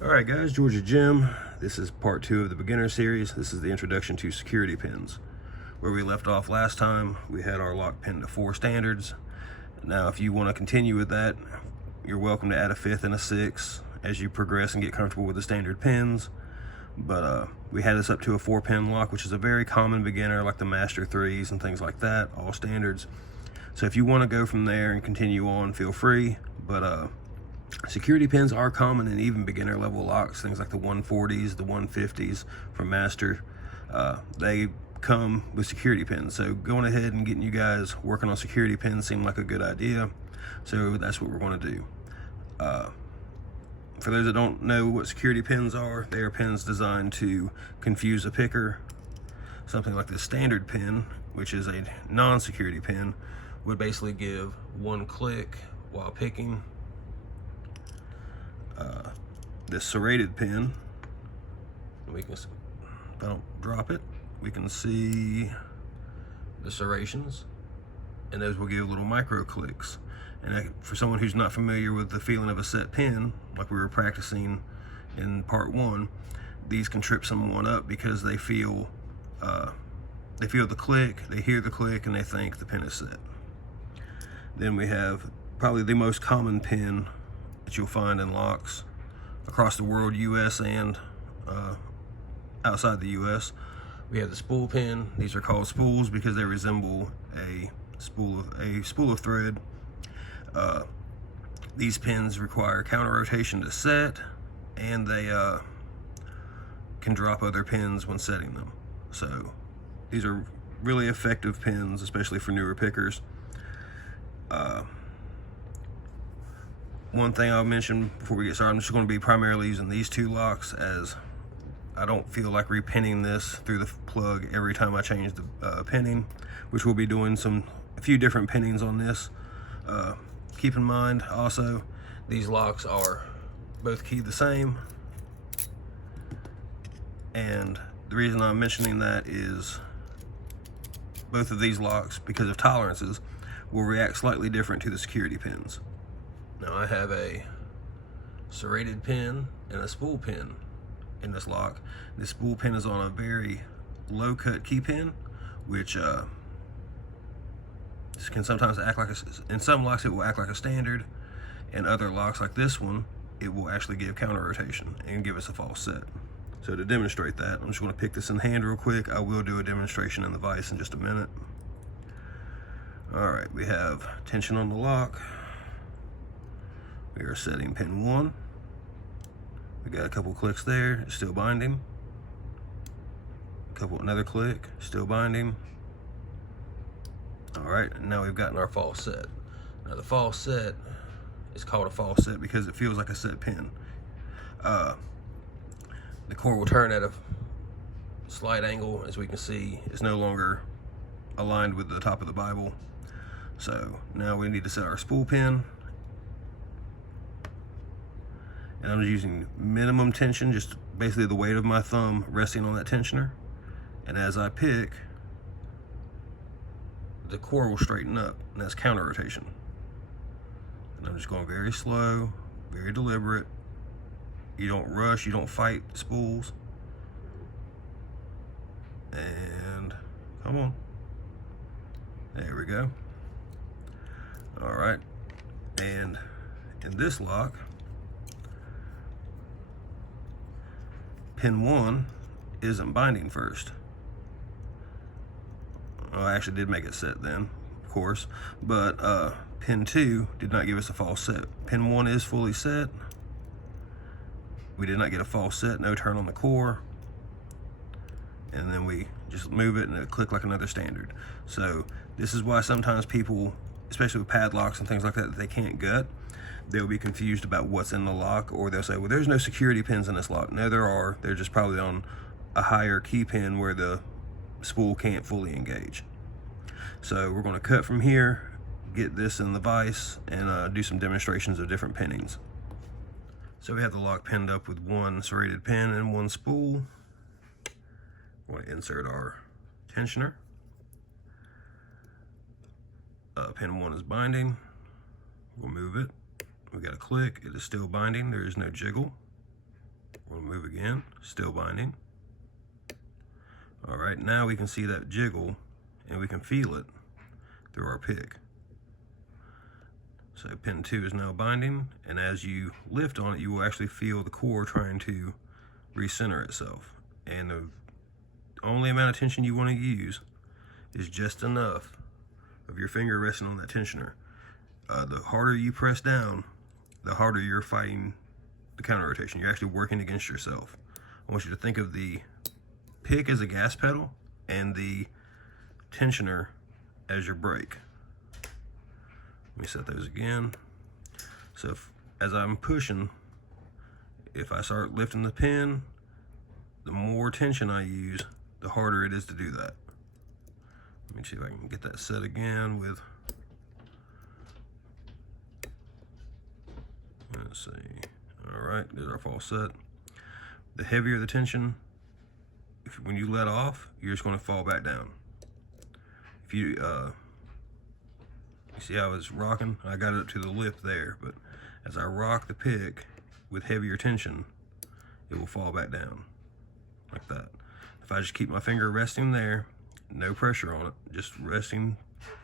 Alright guys, Georgia Jim. This is part 2 of the beginner series. This is the introduction to security pins. Where we left off last time, we had our lock pin to 4 standards. Now if you want to continue with that, you're welcome to add a 5th and a 6th as you progress and get comfortable with the standard pins. But we had this up to a 4-pin lock, which is a very common beginner, like the Master 3s and things like that, all standards. So if you want to go from there and continue on, feel free. But security pins are common in even beginner level locks, things like the 140s, the 150s from Master. They come with security pins. So going ahead and getting you guys working on security pins seemed like a good idea. So that's what we're going to do. For those that don't know what security pins are, they are pins designed to confuse a picker. Something like the standard pin, which is a non-security pin, would basically give one click while picking. This serrated pin, we can, if I don't drop it, we can see the serrations, and those will give little micro clicks. And for someone who's not familiar with the feeling of a set pin, like we were practicing in part 1, these can trip someone up because they feel the click, they hear the click, and they think the pin is set. Then we have probably the most common pin that you'll find in locks across the world, US and outside the US. We have the spool pin. These are called spools because they resemble a spool of thread. These pins require counter rotation to set, and they can drop other pins when setting them. So these are really effective pins, especially for newer pickers. One thing I'll mention before we get started, I'm just going to be primarily using these 2 locks, as I don't feel like repinning this through the plug every time I change the pinning, which we'll be doing a few different pinnings on this. Keep in mind also, these locks are both keyed the same, and the reason I'm mentioning that is both of these locks, because of tolerances, will react slightly different to the security pins. Now I have a serrated pin and a spool pin in this lock. This spool pin is on a very low cut key pin, which can sometimes act like in some locks it will act like a standard, and other locks like this one, it will actually give counter rotation and give us a false set. So to demonstrate that, I'm just going to pick this in hand real quick. I will do a demonstration in the vise in just a minute. Alright, we have tension on the lock. We are setting pin 1. We got a couple clicks there, it's still binding. Another click, still binding. Alright, and now we've gotten our false set. Now the false set is called a false set because it feels like a set pin. The core will turn at a slight angle, as we can see. It's no longer aligned with the top of the Bible. So now we need to set our spool pin. And I'm using minimum tension, just basically the weight of my thumb resting on that tensioner. And as I pick, the core will straighten up, and that's counter rotation. And I'm just going very slow, very deliberate. You don't rush, you don't fight spools. And come on. There we go. All right. And in this lock, pin 1 isn't binding first. Oh, I actually did make it set then, of course, but pin 2 did not give us a false set. Pin 1 is fully set. We did not get a false set, no turn on the core. And then we just move it and it'll click like another standard. So this is why sometimes people, especially with padlocks and things like that they can't gut, they'll be confused about what's in the lock, or they'll say, well, there's no security pins in this lock. No, there are. They're just probably on a higher key pin where the spool can't fully engage. So we're going to cut from here, get this in the vise, and do some demonstrations of different pinnings. So we have the lock pinned up with 1 serrated pin and 1 spool. We're going to insert our tensioner. Pin 1 is binding. We'll move it. We got a click. It is still binding. There is no jiggle. We'll move again, still binding. All right, now we can see that jiggle and we can feel it through our pick. So pin 2 is now binding, and as you lift on it, you will actually feel the core trying to recenter itself. And the only amount of tension you want to use is just enough of your finger resting on that tensioner. The harder you press down, the harder you're fighting the counter rotation. You're actually working against yourself. I want you to think of the pick as a gas pedal and the tensioner as your brake. Let me set those again. So as I'm pushing, if I start lifting the pin, the more tension I use, the harder it is to do that. Let me see if I can get that set again with, let's see. All right, there's our false set. The heavier the tension, when you let off, you're just going to fall back down. If you see how it's rocking? I got it up to the lip there, but as I rock the pick with heavier tension, it will fall back down like that. If I just keep my finger resting there, no pressure on it, just resting,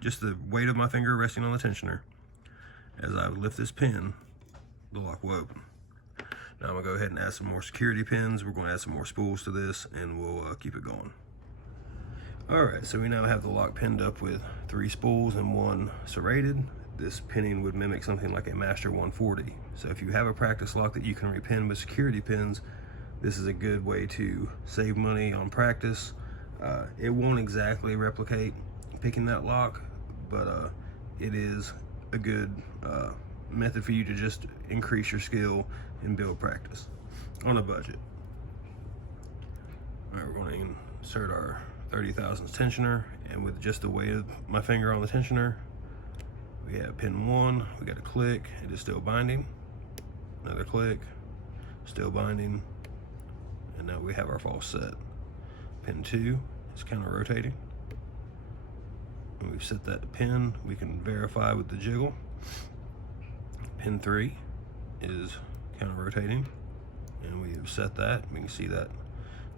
just the weight of my finger resting on the tensioner, as I lift this pin, the lock will open. Now I'm gonna go ahead and add some more security pins. We're gonna add some more spools to this, and we'll keep it going. All right, so we now have the lock pinned up with 3 spools and 1 serrated. This pinning would mimic something like a Master 140. So if you have a practice lock that you can repin with security pins, this is a good way to save money on practice. It won't exactly replicate picking that lock, but it is a good method for you to just increase your skill and build practice on a budget. All right, we're going to insert our 30 thousandths tensioner, and with just the weight of my finger on the tensioner, we have pin 1, we got a click, it is still binding, another click, still binding, and now we have our false set. Pin 2 is counter rotating. When we've set that pin, we can verify with the jiggle. Pin 3 is counter rotating, and we have set that. We can see that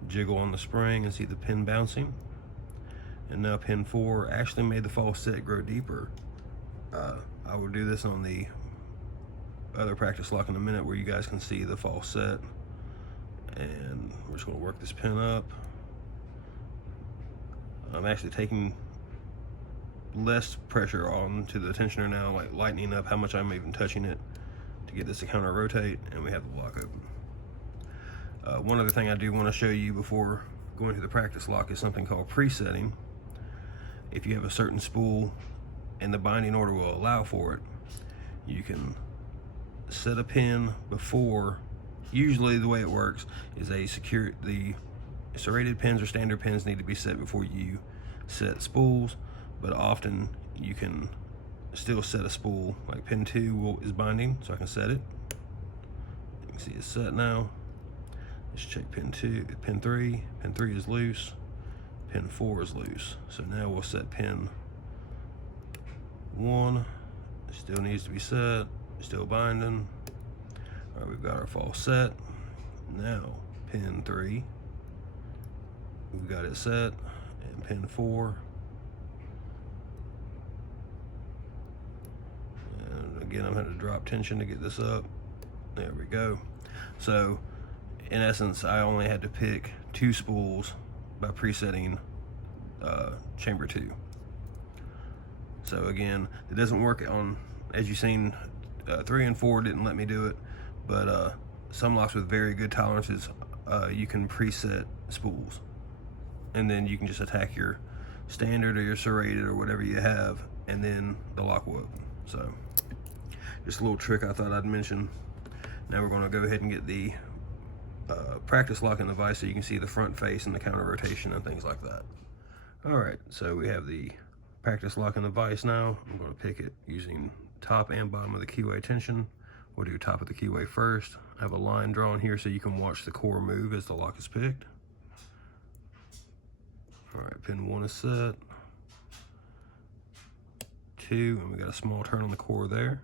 jiggle on the spring and see the pin bouncing. And now pin 4 actually made the false set grow deeper. I will do this on the other practice lock in a minute where you guys can see the false set. And we're just going to work this pin up. I'm actually taking less pressure on to the tensioner now, like lightening up how much I'm even touching it to get this to counter rotate, and we have the lock open. One other thing I do want to show you before going to the practice lock is something called presetting. If you have a certain spool and the binding order will allow for it, you can set a pin before. Usually the way it works is the serrated pins or standard pins need to be set before you set spools, but often you can still set a spool. Like pin 2 is binding, so I can set it. You can see it's set now. Let's check pin 3. Pin 3 is loose. Pin 4 is loose. So now we'll set pin 1. It still needs to be set. Still binding. All right, we've got our false set. Now pin 3. We've got it set. And pin 4. And again, I'm going to drop tension to get this up. There we go. So in essence, I only had to pick 2 spools by presetting chamber 2. So again, it doesn't work on, as you've seen, 3 and 4 didn't let me do it, but some locks with very good tolerances, you can preset spools, and then you can just attack your standard or your serrated or whatever you have, and then the lock will open. So just a little trick I thought I'd mention. Now we're going to go ahead and get the practice lock in the vise so you can see the front face and the counter rotation and things like that. All right, so we have the practice lock in the vise now. I'm going to pick it using top and bottom of the keyway tension. We'll do top of the keyway first. I have a line drawn here so you can watch the core move as the lock is picked. All right, pin 1 is set. 2, and we got a small turn on the core there.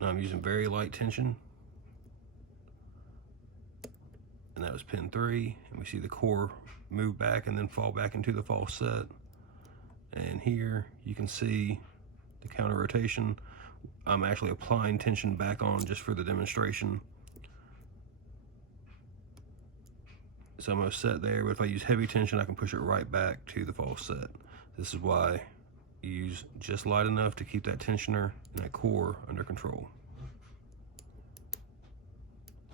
Now I'm using very light tension. and that was pin 3, and we see the core move back and then fall back into the false set. And here you can see the counter rotation. I'm actually applying tension back on just for the demonstration. It's almost set there, but if I use heavy tension, I can push it right back to the false set. This is why you use just light enough to keep that tensioner and that core under control.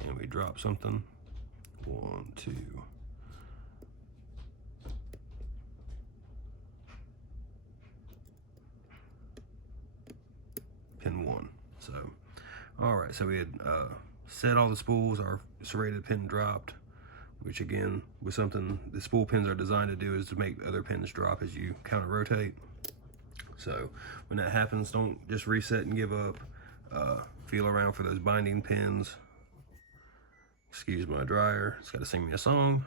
And we drop something. 1, 2. Pin 1. So, all right, so we had set all the spools, our serrated pin dropped, which again, with something the spool pins are designed to do is to make other pins drop as you counter rotate. So when that happens, don't just reset and give up. Feel around for those binding pins. Excuse my dryer, it's got to sing me a song.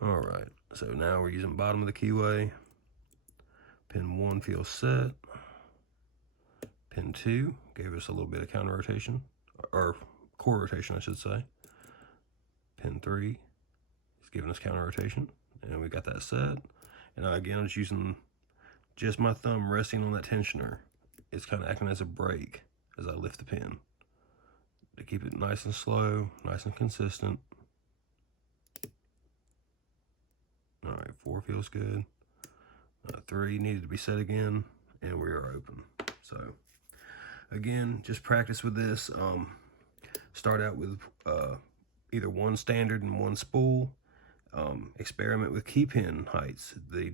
All right, so now we're using bottom of the keyway. Pin 1 feels set. Pin 2 gave us a little bit of counter rotation, or core rotation, I should say. Pin 3 is giving us counter rotation, and we got that set. And again, I'm just using just my thumb resting on that tensioner. It's kind of acting as a brake as I lift the pin to keep it nice and slow, nice and consistent. All right, 4 feels good. 3 needed to be set again, and we are open. So again, just practice with this. Start out with either one standard and one spool. Experiment with key pin heights. The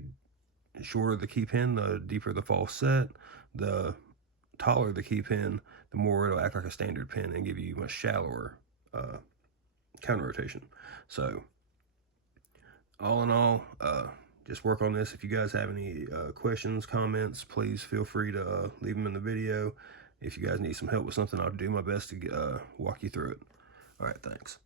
shorter the key pin, the deeper the false set. The taller the key pin, the more it'll act like a standard pin and give you much shallower counter rotation. So all in all, just work on this. If you guys have any questions, comments, please feel free to leave them in the video. If you guys need some help with something, I'll do my best to walk you through it. All right, thanks.